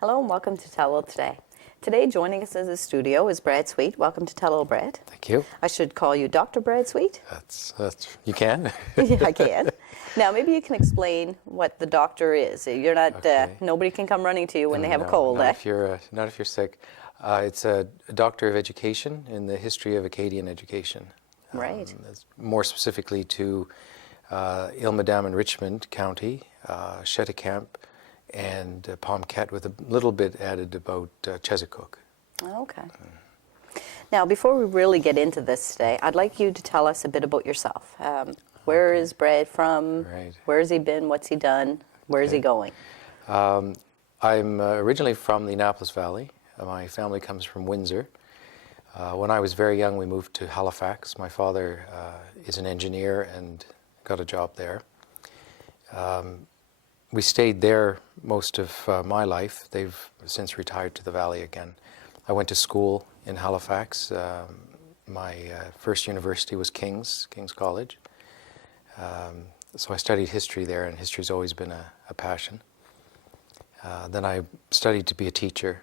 Hello and welcome to Telile today. Today joining us in the studio is Brad Sweet. Welcome to Telile, Brad. Thank you. I should call you Dr. Brad Sweet? That's you can. Yeah, I can. Now maybe you can explain what the doctor is. You're not, Okay. nobody can come running to you when they have a No, cold, not if you're sick. It's a doctor of education in the history of Acadian education. Right. More specifically to Ilmadam in Richmond County, Cheticamp, and Pomcat, with a little bit added about Chesapeake. Okay. Now, before we really get into this today, I'd like you to tell us a bit about yourself. Where is Brad from? Right. Where has he been? What's he done? Where is he going? I'm originally from the Annapolis Valley. My family comes from Windsor. When I was very young, we moved to Halifax. My father is an engineer and got a job there. We stayed there most of my life. They've since retired to the valley again. I went to school in Halifax. My first university was King's College. So I studied history there, and history's always been a passion. Then I studied to be a teacher,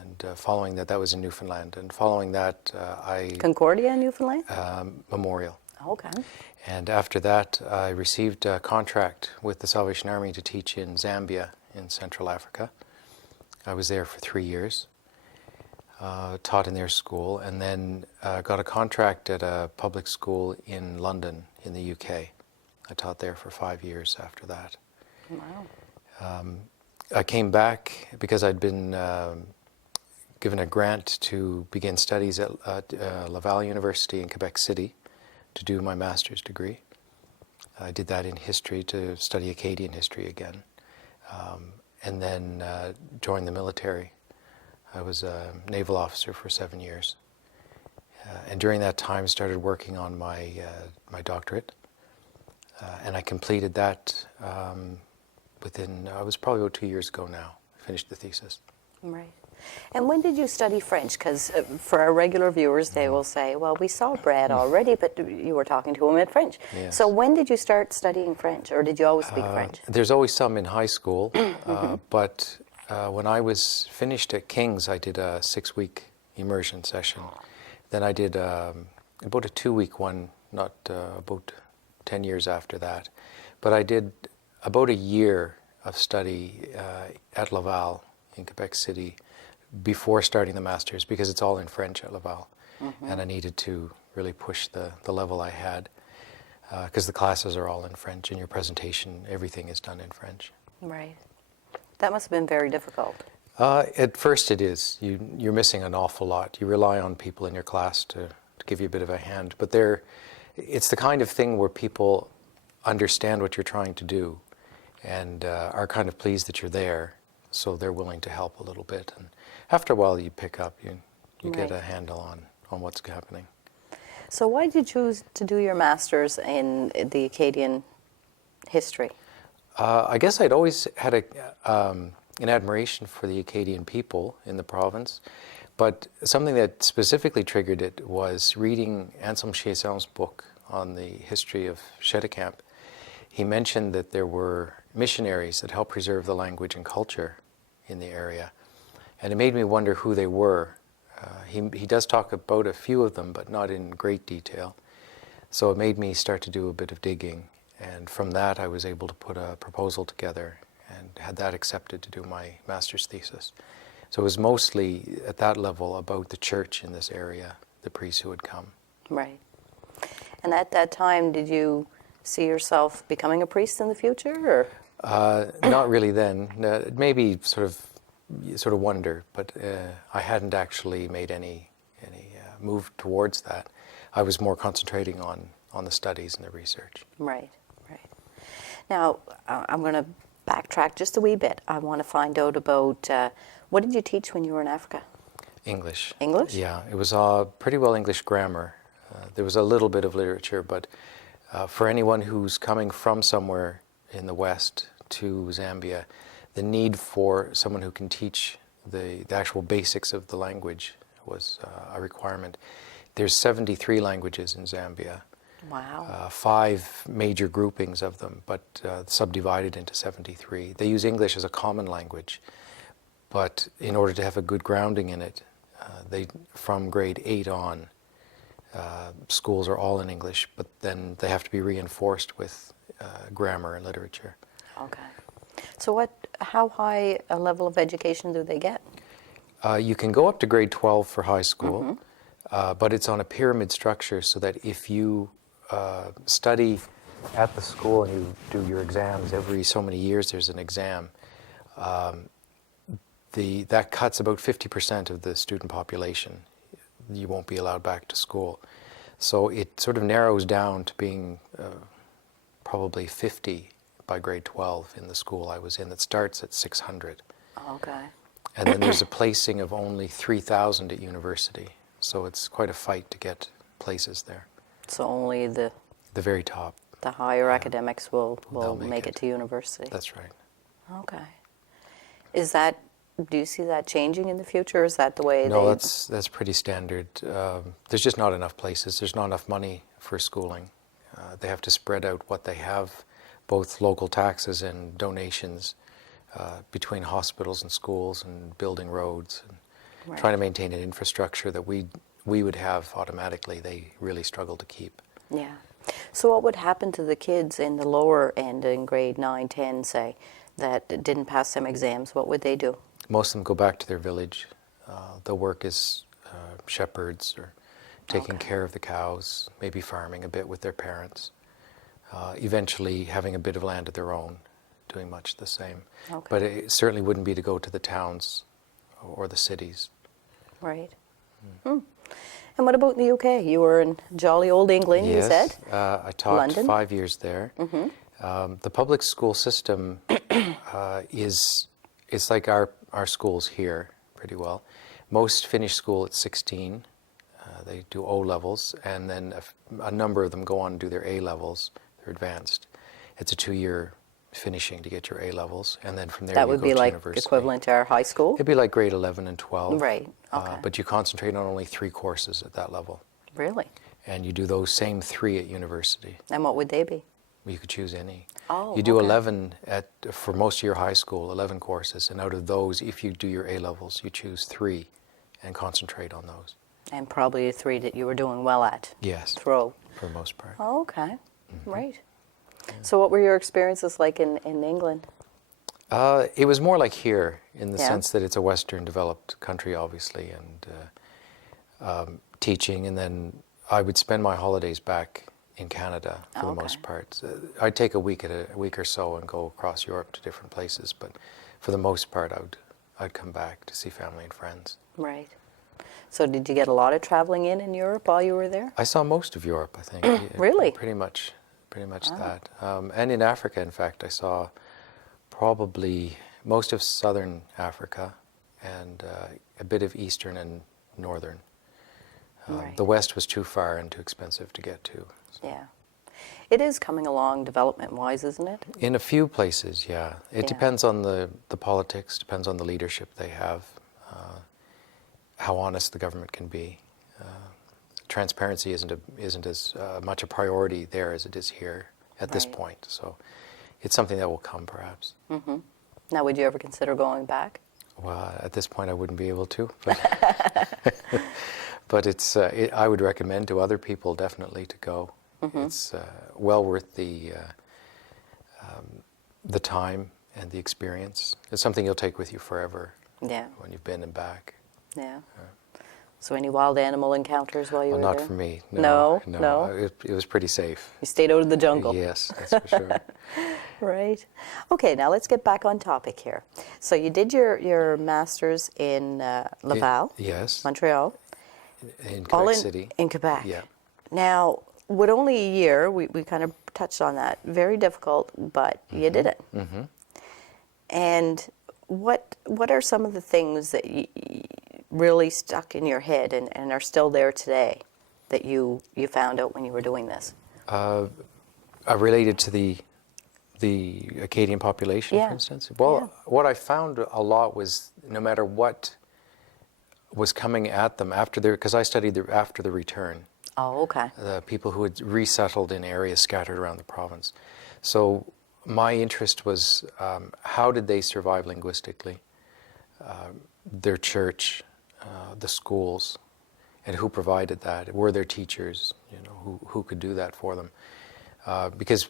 and following that was in Newfoundland. And following that, Concordia in Newfoundland? Memorial. Okay. And after that, I received a contract with the Salvation Army to teach in Zambia in Central Africa. I was there for 3 years, taught in their school, and then got a contract at a public school in London in the UK. I taught there for 5 years after that. Wow. I came back because I'd been given a grant to begin studies at Laval University in Quebec City to do my master's degree. I did that in history to study Acadian history again, and then joined the military. I was a naval officer for 7 years, and during that time started working on my doctorate, and I completed that within, it was probably about 2 years ago now. I finished the thesis. Right. And when did you study French? Because for our regular viewers, they will say, well, we saw Brad already, but you were talking to him in French. Yes. So when did you start studying French, or did you always speak French? There's always some in high school, but when I was finished at King's, I did a 6-week immersion session. Then I did about a 2-week one, not about 10 years after that. But I did about a year of study at Laval in Quebec City before starting the master's, because it's all in French at Laval, and I needed to really push the level I had, because the classes are all in French, and your presentation, everything is done in French. Right. That must have been very difficult. At first it is. You're missing an awful lot. You rely on people in your class to give you a bit of a hand, but it's the kind of thing where people understand what you're trying to do and are kind of pleased that you're there, so they're willing to help a little bit. And after a while, you pick up, you get a handle on what's happening. So why did you choose to do your master's in the Acadian history? I guess I'd always had an admiration for the Acadian people in the province, but something that specifically triggered it was reading Anselm Chiesson's book on the history of Cheticamp. He mentioned that there were missionaries that helped preserve the language and culture in the area. And it made me wonder who they were. He does talk about a few of them, but not in great detail. So it made me start to do a bit of digging. And from that, I was able to put a proposal together and had that accepted to do my master's thesis. So it was mostly at that level about the church in this area, the priests who had come. Right. And at that time, did you see yourself becoming a priest in the future, or? Not really then. Maybe sort of wonder, but I hadn't actually made any move towards that. I was more concentrating on the studies and the research. Right, right. Now, I'm going to backtrack just a wee bit. I want to find out about, what did you teach when you were in Africa? English. English? Yeah, it was pretty well English grammar. There was a little bit of literature, but for anyone who's coming from somewhere in the West to Zambia, the need for someone who can teach the actual basics of the language was a requirement. There's 73 languages in Zambia. Wow. 5 major groupings of them, but subdivided into 73. They use English as a common language, but in order to have a good grounding in it, they from grade 8 on, schools are all in English, but then they have to be reinforced with grammar and literature. Okay. So how high a level of education do they get? You can go up to grade 12 for high school, but it's on a pyramid structure so that if you study at the school and you do your exams every so many years, there's an exam, that cuts about 50% of the student population. You won't be allowed back to school. So it sort of narrows down to being probably 50 by grade 12 in the school I was in that starts at 600. Okay. And then there's a placing of only 3,000 at university. So it's quite a fight to get places there. So only the very top. the higher academics will They'll make it to university. That's right. Okay. Do you see that changing in the future? Or is that the way No, that's pretty standard. There's just not enough places. There's not enough money for schooling. They have to spread out what they have, both local taxes and donations, between hospitals and schools and building roads and trying to maintain an infrastructure that we would have automatically. They really struggle to keep. Yeah. So what would happen to the kids in the lower end, in grade 9, 10, say, that didn't pass some exams? What would they do? Most of them go back to their village. They'll work as shepherds or taking care of the cows, maybe farming a bit with their parents, eventually having a bit of land of their own, doing much the same. Okay. But it certainly wouldn't be to go to the towns or the cities. Right. And what about in the UK? You were in jolly old England, you said? I taught London? 5 years there. The public school system it's like our schools here pretty well. Most finish school at 16. They do O levels, and then a number of them go on and do their A levels. They're advanced. It's a 2-year finishing to get your A levels, and then from there That you would go be to like university. equivalent to our high school? It'd be like grade 11 and 12. Right, okay. But you concentrate on only 3 courses at that level. Really? And you do those same 3 at university. And what would they be? You could choose any. Oh, you do okay. 11 for most of your high school, 11 courses, and out of those, if you do your A levels, you choose 3 and concentrate on those. And probably 3 that you were doing well at. Yes, Throw. for the most part. Oh, okay. Right. So what were your experiences like in England? It was more like here, in the Yeah. sense that it's a Western developed country, obviously, and teaching, and then I would spend my holidays back in Canada for the most part. I'd take a week or so and go across Europe to different places, but for the most part, I'd come back to see family and friends. Right. So did you get a lot of traveling in Europe while you were there? I saw most of Europe, I think. Yeah, Really? Pretty much that. And in Africa, in fact, I saw probably most of southern Africa and a bit of eastern and northern. Right. The west was too far and too expensive to get to. So. Yeah. It is coming along development-wise, isn't it? In a few places, yeah. It Yeah. depends on the politics, depends on the leadership they have, how honest the government can be. Transparency isn't as much a priority there as it is here at this Right. point. So it's something that will come, perhaps. Now, would you ever consider going back? Well, at this point, I wouldn't be able to. But, but I would recommend to other people definitely to go. It's well worth the time and the experience. It's something you'll take with you forever Yeah. when you've been and back. Yeah. So any wild animal encounters while you Well, were not there? for me. No? It was pretty safe. You stayed out of the jungle. Yes, that's for sure. Right. Okay, now let's get back on topic here. So you did your master's in Laval, Yes, Montreal, in all Quebec in, City. in Quebec. Yeah. Now, with only a year, we kind of touched on that. Very difficult, but you did it. And what are some of the things that really stuck in your head and are still there today that you found out when you were doing this? Related to the Acadian population, Yeah. for instance? Well, Yeah. what I found a lot was no matter what was coming at them because I studied after the return, Oh, okay. the people who had resettled in areas scattered around the province. So my interest was how did they survive linguistically? their church, the schools, and who provided that. Were there teachers, who could do that for them? Because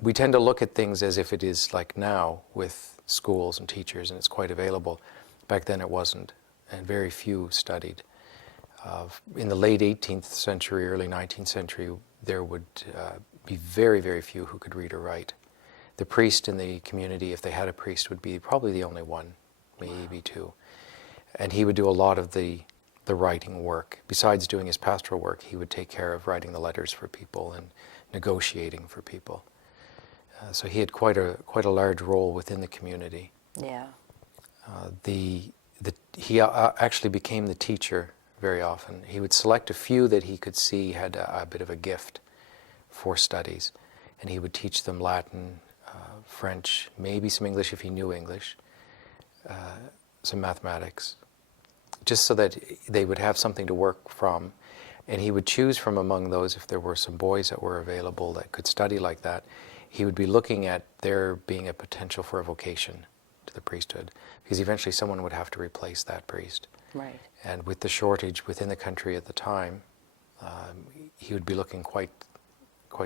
we tend to look at things as if it is like now with schools and teachers, and it's quite available. Back then it wasn't, and very few studied. In the late 18th century, early 19th century, there would be very, very few who could read or write. The priest in the community, if they had a priest, would be probably the only one, maybe two. And he would do a lot of the writing work. Besides doing his pastoral work, he would take care of writing the letters for people and negotiating for people. So he had quite a large role within the community. Yeah. He actually became the teacher very often. He would select a few that he could see had a bit of a gift for studies, and he would teach them Latin, French, maybe some English if he knew English, some mathematics, just so that they would have something to work from. And he would choose from among those, if there were some boys that were available that could study like that, he would be looking at there being a potential for a vocation to the priesthood, because eventually someone would have to replace that priest. Right. And with the shortage within the country at the time, he would be looking quite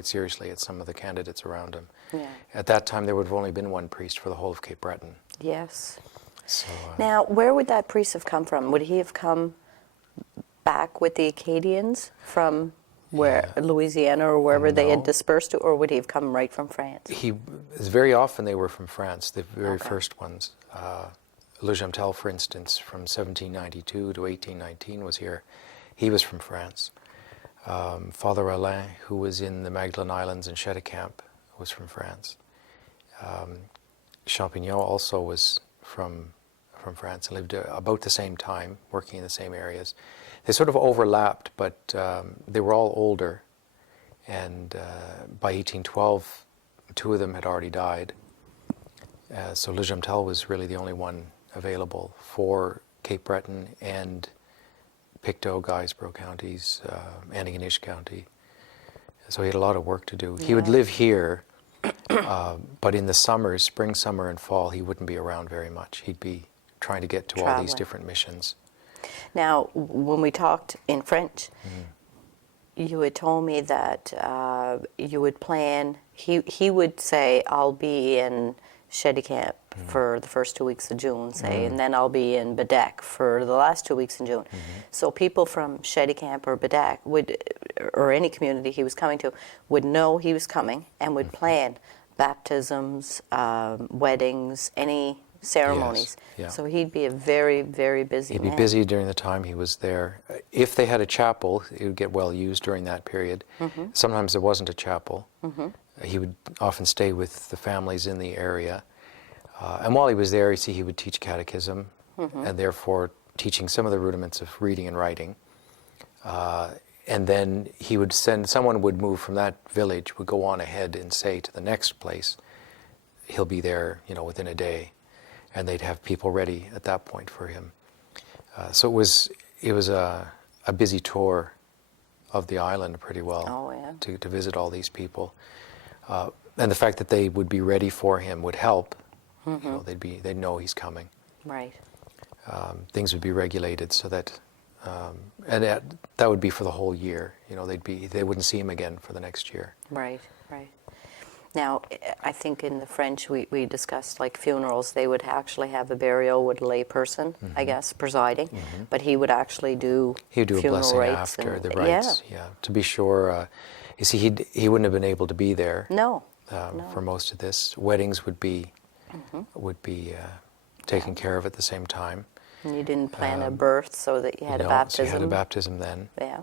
seriously at some of the candidates around him. Yeah. At that time, there would have only been one priest for the whole of Cape Breton. Yes. So, Now, where would that priest have come from? Would he have come back with the Acadians from Louisiana or wherever they had No. dispersed to, or would he have come right from France? Very often they were from France, the very Okay. first ones. Le Jamtel, for instance, from 1792 to 1819 was here. He was from France. Father Alain, who was in the Magdalen Islands in Cheticamp, was from France. Champignon also was from France and lived about the same time, working in the same areas. They sort of overlapped, but they were all older. And by 1812, two of them had already died. So Le Jamtel was really the only one available for Cape Breton and Pictou, Guysborough counties, Antigonish County. So he had a lot of work to do. He would live here, but in the summers, spring, summer, and fall, he wouldn't be around very much. He'd be trying to get to all these Traveling. different missions. Now, when we talked in French, you had told me that you would plan, he would say, I'll be in Cheticamp for the first 2 weeks of June, say, and then I'll be in Bedeque for the last 2 weeks in June. So people from Cheticamp or Bedeque or any community he was coming to, would know he was coming and would plan baptisms, weddings, any ceremonies. Yes, yeah. So he'd be a very, very busy He'd man. be busy during the time he was there. If they had a chapel, it would get well used during that period. Sometimes there wasn't a chapel. He would often stay with the families in the area. And while he was there, he would teach catechism, and therefore teaching some of the rudiments of reading and writing. And then he would someone would move from that village, would go on ahead and say to the next place, he'll be there, within a day. And they'd have people ready at that point for him. So it was a busy tour of the island, pretty well. Oh, yeah. To visit all these people, and the fact that they would be ready for him would help. They'd know he's coming. Right. Things would be regulated so that, and that would be for the whole year. They wouldn't see him again for the next year. Right, right. Now, I think in the French we discussed like funerals, they would actually have a burial with a lay person, I guess, presiding, but he would actually do He would do a funeral blessing rites after and, the rites, yeah, to be sure. You see, he wouldn't have been able to be there. No. For most of this. Weddings would be taken care of at the same time. And you didn't plan a birth so that you had a baptism. So you had a baptism then. Yeah.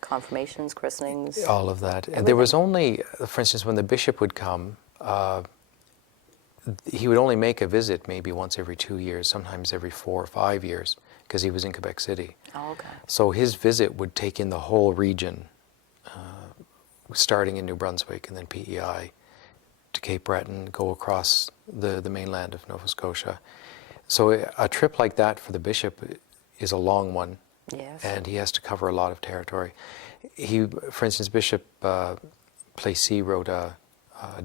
Confirmations, christenings. All of that. And there was only, for instance, when the bishop would come, he would only make a visit maybe once every 2 years, sometimes every 4 or 5 years, because he was in Quebec City. Oh, okay. So his visit would take in the whole region, starting in New Brunswick and then PEI to Cape Breton, go across the mainland of Nova Scotia. So a trip like that for the bishop is a long one. Yes. And he has to cover a lot of territory. For instance, Bishop Plessis wrote a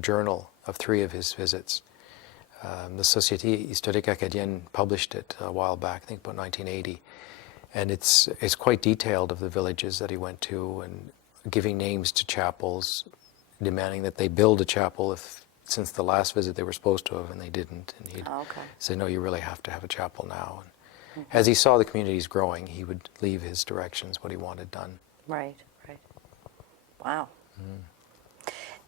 journal of 3 of his visits. The Société Historique Acadienne published it a while back, I think about 1980. And it's quite detailed of the villages that he went to and giving names to chapels, demanding that they build a chapel since the last visit they were supposed to have and they didn't. And he'd say, no, you really have to have a chapel now. And as he saw the communities growing, he would leave his directions, what he wanted done. Right, right. Wow.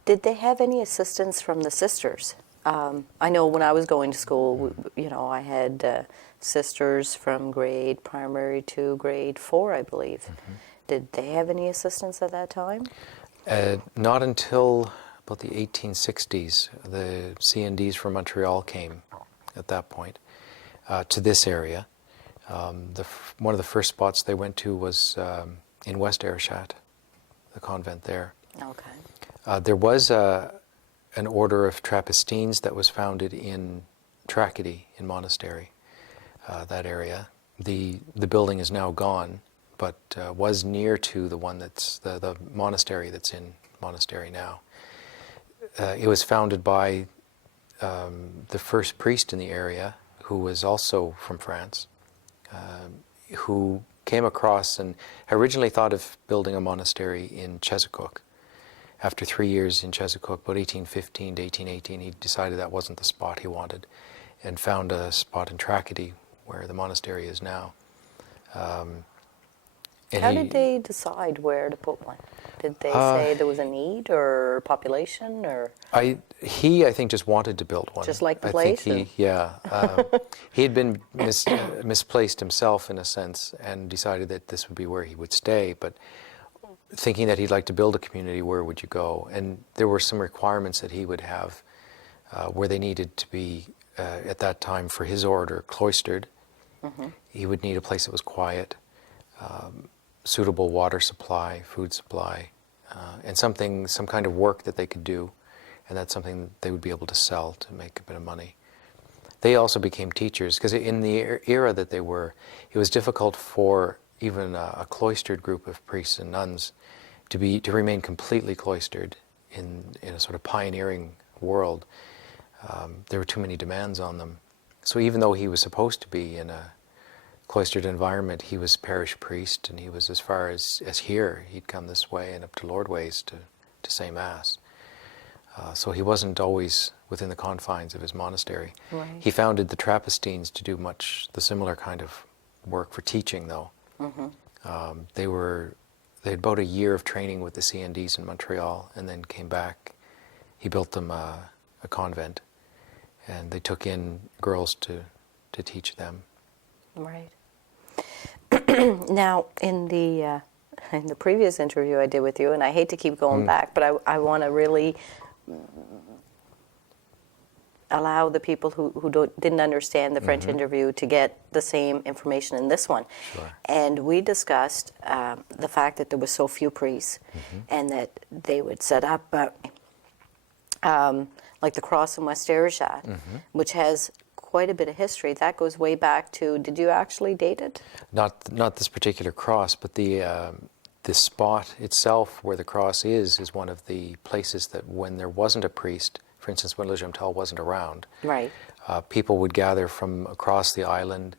Did they have any assistance from the sisters? I know when I was going to school, I had sisters from grade primary to grade 4, I believe. Did they have any assistance at that time? Not until about the 1860s. The CNDs from Montreal came at that point to this area. One of the first spots they went to was in West Ayrshire, the convent there. Okay. There was an order of Trappistines that was founded in Tracadie, in Monastery, that area. The building is now gone, but was near to the one that's the monastery that's in Monastery now. It was founded by the first priest in the area, who was also from France, who came across and originally thought of building a monastery in Chesapeake. After 3 years in Chesapeake, about 1815 to 1818, he decided that wasn't the spot he wanted and found a spot in Tracadie where the monastery is now. How did they decide where to put one? Did they say there was a need or population or? I think just wanted to build one. Just like the place? He had been misplaced himself in a sense and decided that this would be where he would stay, but thinking that he'd like to build a community, where would you go? And there were some requirements that he would have where they needed to be, at that time for his order, cloistered. He would need a place that was quiet, suitable water supply, food supply, and some kind of work that they could do, and that's something they would be able to sell to make a bit of money. They also became teachers, because in the era that they were, it was difficult for even a cloistered group of priests and nuns to remain completely cloistered in a sort of pioneering world. There were too many demands on them. So even though he was supposed to be in a cloistered environment, he was parish priest, and he was as far as here. He'd come this way and up to Lordways to say Mass. So he wasn't always within the confines of his monastery. Right. He founded the Trappistines to do much the similar kind of work for teaching, though. They had about a year of training with the CNDs in Montreal, and then came back. He built them a convent, and they took in girls to teach them. Right. Now, in the previous interview I did with you, and I hate to keep going back, but I want to really allow the people who didn't understand the French interview to get the same information in this one. Sure. And we discussed the fact that there were so few priests, and that they would set up like the cross in West Ayrshire, which has quite a bit of history. That goes way back to, did you actually date it? Not this particular cross, but the spot itself where the cross is one of the places that when there wasn't a priest, for instance, when Le Jumtel wasn't around, Right. People would gather from across the island,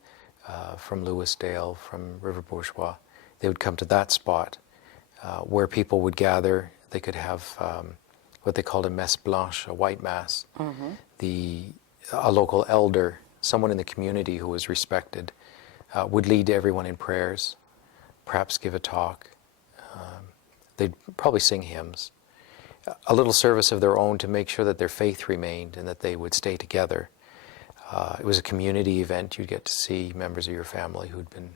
from Louisdale, from River Bourgeois. They would come to that spot where people would gather. They could have what they called a messe blanche, a white mass. A local elder, someone in the community who was respected, would lead everyone in prayers, perhaps give a talk. They'd probably sing hymns. A little service of their own to make sure that their faith remained and that they would stay together. It was a community event. You'd get to see members of your family who'd been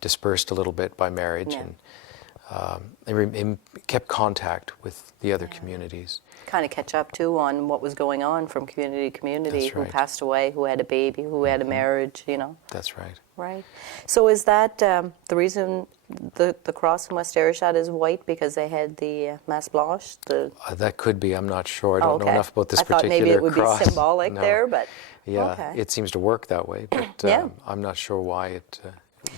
dispersed a little bit by marriage, and kept contact with the other communities. Kind of catch up too on what was going on from community to community, That's who right. passed away, who had a baby, who had a marriage, That's right. Right. So is that the reason the cross in West Ayrshire is white, because they had the Masse Blanche? That could be. I'm not sure. I don't know enough about this I thought particular maybe it would cross. be symbolic No. there, but Yeah, okay. it seems to work that way, but Yeah. I'm not sure why it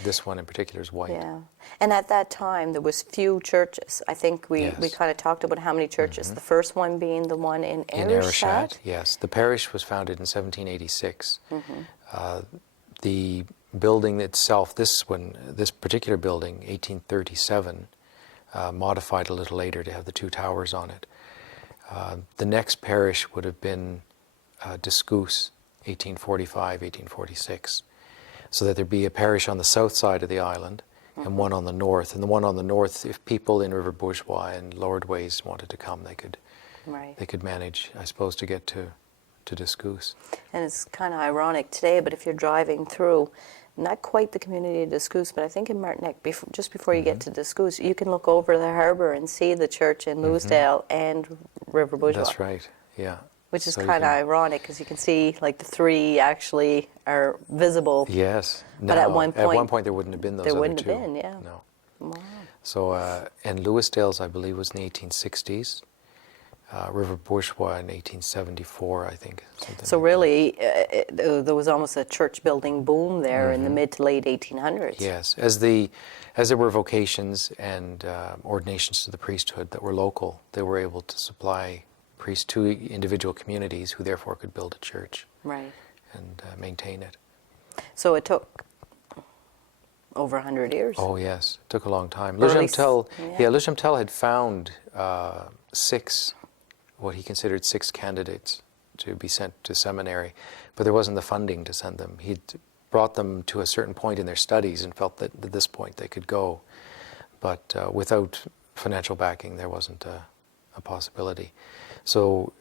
this one in particular is white. Yeah. And at that time, there was few churches. I think we Yes. kind of talked about how many churches. The first one being the one in In Ayrshire. yes. The parish was founded in 1786. The building itself, this particular building, 1837, modified a little later to have the two towers on it. The next parish would have been Discoos, 1845, 1846. So that there'd be a parish on the south side of the island and one on the north. And the one on the north, if people in River Bourgeois and Lordways wanted to come, Right. they could manage, I suppose, to get to Discoos. And it's kind of ironic today, but if you're driving through, not quite the community of Discoos, but I think in Martinique, just before you get to Discoos, you can look over the harbour and see the church in Louisdale and River Bourgeois. That's right, yeah. Which is So you kind of can- ironic because you can see like the three actually are visible. Yes. But at one point there wouldn't have been those there other wouldn't two. have been, yeah. No. Wow. So, and Louisdale's, I believe, was in the 1860s. River Bourgeois in 1874, I think. So really, there was almost a church building boom there in the mid to late 1800s. Yes, as there were vocations and ordinations to the priesthood that were local, they were able to supply priests to individual communities who therefore could build a church Right. and maintain it. So it took over 100 years. Oh yes, it took a long time. Or Le at least- Chemtel, yeah. Le Chemtel had found what he considered six candidates to be sent to seminary, but there wasn't the funding to send them. He'd brought them to a certain point in their studies and felt that at this point they could go, but without financial backing there wasn't a possibility. So,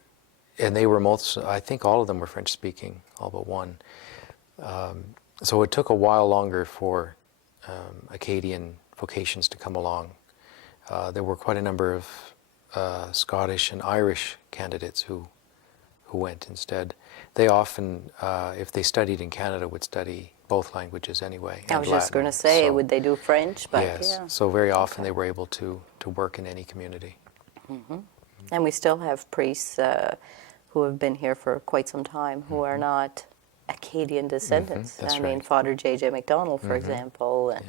and they were I think all of them were French speaking, all but one. So it took a while longer for Acadian vocations to come along. There were quite a number of Scottish and Irish candidates who went instead. They often, if they studied in Canada, would study both languages anyway. I and was just going to Latin. say, So, would they do French? But yes. yeah. So very often they were able to work in any community. And we still have priests who have been here for quite some time who are not Acadian descendants. That's I mean, right. Father J.J. MacDonald, for example. And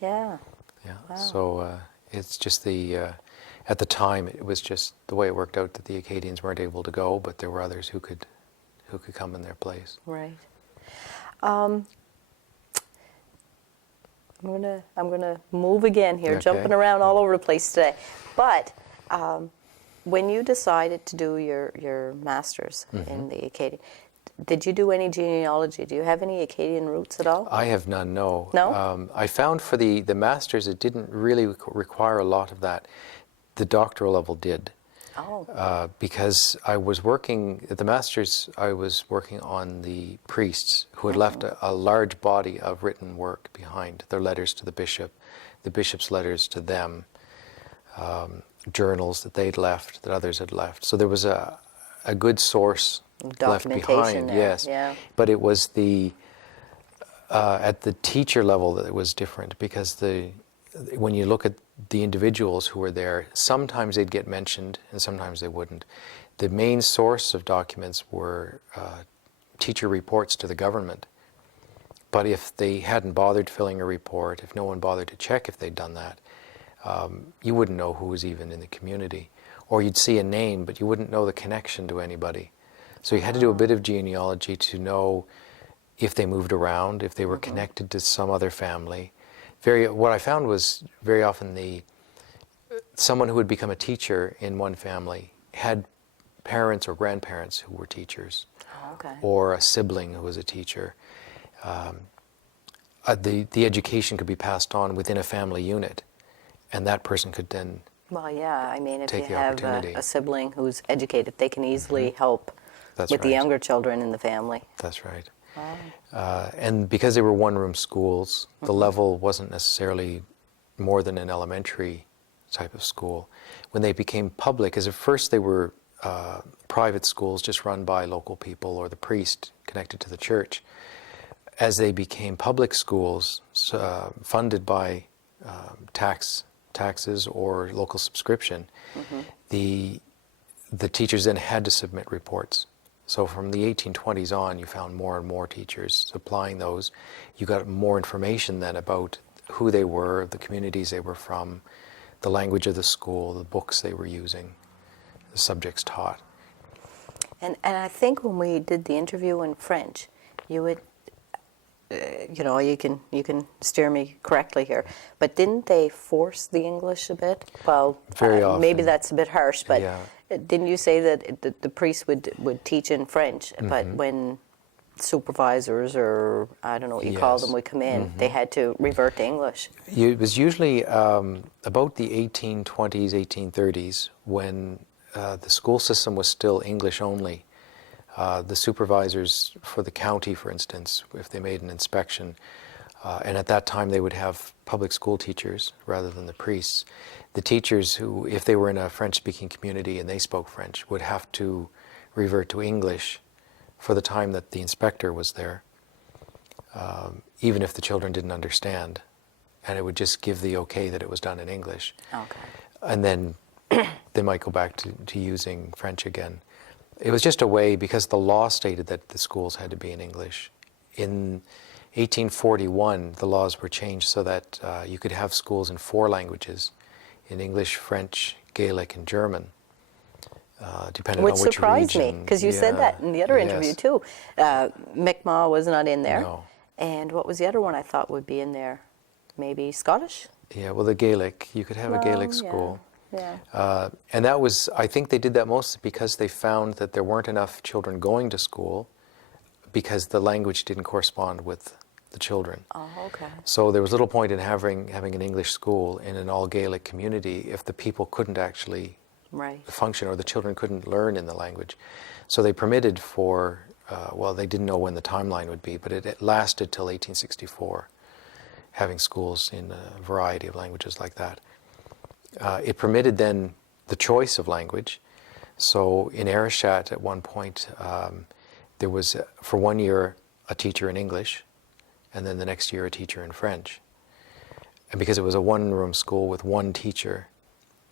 yeah. Yeah. Wow. So it's just at the time it was just the way it worked out that the Acadians weren't able to go, but there were others who could come in their place. Right. I'm gonna move again here, Okay. jumping around all over the place today. But when you decided to do your master's in the Acadian, did you do any genealogy? Do you have any Acadian roots at all? I have none, no. No? I found for the masters it didn't really require a lot of that. The doctoral level did. Oh. Because I was working, at the Masters, I was working on the priests who had left a large body of written work behind, their letters to the bishop's letters to them, journals that they'd left, that others had left. So there was a good source left behind, there, yes. yeah. But it was at the teacher level that it was different, because when you look at the individuals who were there, sometimes they'd get mentioned and sometimes they wouldn't. The main source of documents were teacher reports to the government. But if they hadn't bothered filling a report, if no one bothered to check if they'd done that, you wouldn't know who was even in the community. Or you'd see a name, but you wouldn't know the connection to anybody. So you had to do a bit of genealogy to know if they moved around, if they were connected to some other family. What I found was very often someone who would become a teacher in one family had parents or grandparents who were teachers, Okay. or a sibling who was a teacher. The education could be passed on within a family unit, and that person could then Well, yeah. I mean, if you take the have opportunity. a sibling who's educated, they can easily help That's with the right. younger children in the family. That's right. Wow. And because they were one-room schools, the level wasn't necessarily more than an elementary type of school. When they became public, as at first they were private schools just run by local people or the priest connected to the church. As they became public schools, funded by taxes or local subscription, the teachers then had to submit reports So from the 1820s on, you found more and more teachers applying those. You got more information then about who they were, the communities they were from, the language of the school, the books they were using, the subjects taught. And I think when we did the interview in French, you would, you can steer me correctly here, but didn't they force the English a bit? Well, Very often. maybe that's a bit harsh, but Yeah. didn't you say that the priest would teach in French, but when supervisors or I don't know what you call Yes. them would come in, they had to revert to English? It was usually about the 1820s, 1830s, when the school system was still English only. The supervisors for the county, for instance, if they made an inspection, and at that time they would have public school teachers rather than the priests. The teachers who, if they were in a French-speaking community and they spoke French, would have to revert to English for the time that the inspector was there, even if the children didn't understand. And it would just give the okay that it was done in English. Okay. And then they might go back to using French again. It was just a way, because the law stated that the schools had to be in English. In 1841, the laws were changed so that you could have schools in 4 languages, in English, French, Gaelic, and German, depending Which on which surprised me, region. because you said that in the other interview Yes. too. Mi'kmaq was not in there. No. And what was the other one I thought would be in there? Maybe Scottish? Yeah, well, the Gaelic, you could have a Gaelic Well, yeah, school. Yeah. And that was, I think they did that mostly because they found that there weren't enough children going to school because the language didn't correspond with the children. Oh, okay. So there was little point in having an English school in an all-Gaelic community if the people couldn't actually Right. function or the children couldn't learn in the language. So they permitted for, well, they didn't know when the timeline would be, but it lasted till 1864, having schools in a variety of languages like that. It permitted then the choice of language. So in Arishat at one point, there was, for 1 year, a teacher in English, and then the next year a teacher in French. And because it was a one-room school with one teacher,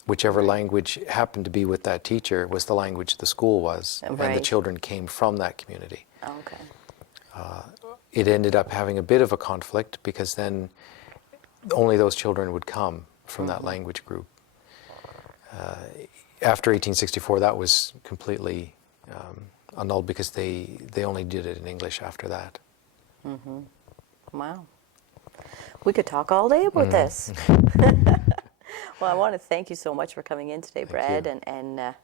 whichever language happened to be with that teacher was the language the school was, and the Right. children came from that community. Okay. It ended up having a bit of a conflict because then only those children would come from that language group. After 1864, that was completely annulled because they only did it in English after that. Wow. We could talk all day about this. Well, I want to thank you so much for coming in today, Brad, you. and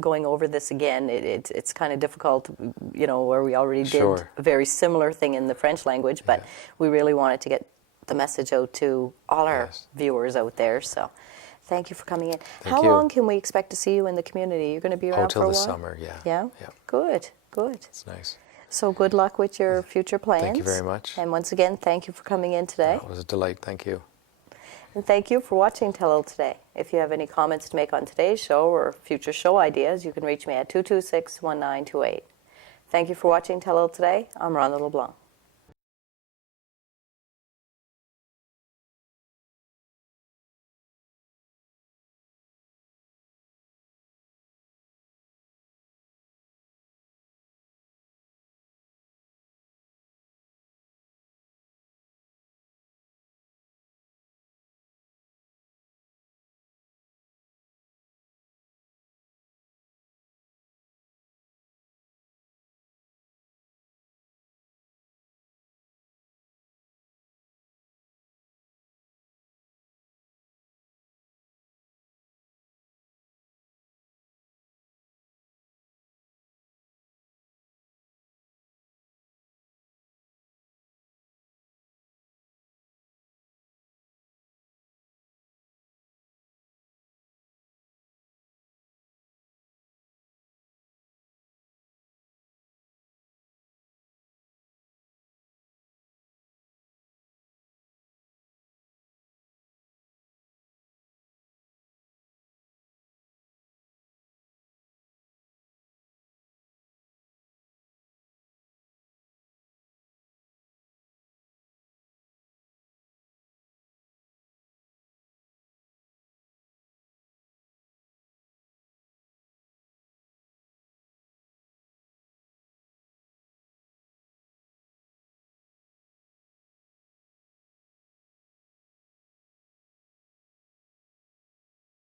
going over this again. It's kind of difficult, where we already did Sure. a very similar thing in the French language, but Yeah. we really wanted to get the message out to all our Yes. viewers out there. So thank you for coming in. Thank How you. long can we expect to see you in the community? You're going to be around Till for a the while? summer, yeah. Yeah? Yeah. Good. It's nice. So good luck with your future plans. Thank you very much. And once again, thank you for coming in today. It was a delight. Thank you. And thank you for watching Telile today. If you have any comments to make on today's show or future show ideas, you can reach me at 226-1928. Thank you for watching Telile today. I'm Rhonda LeBlanc.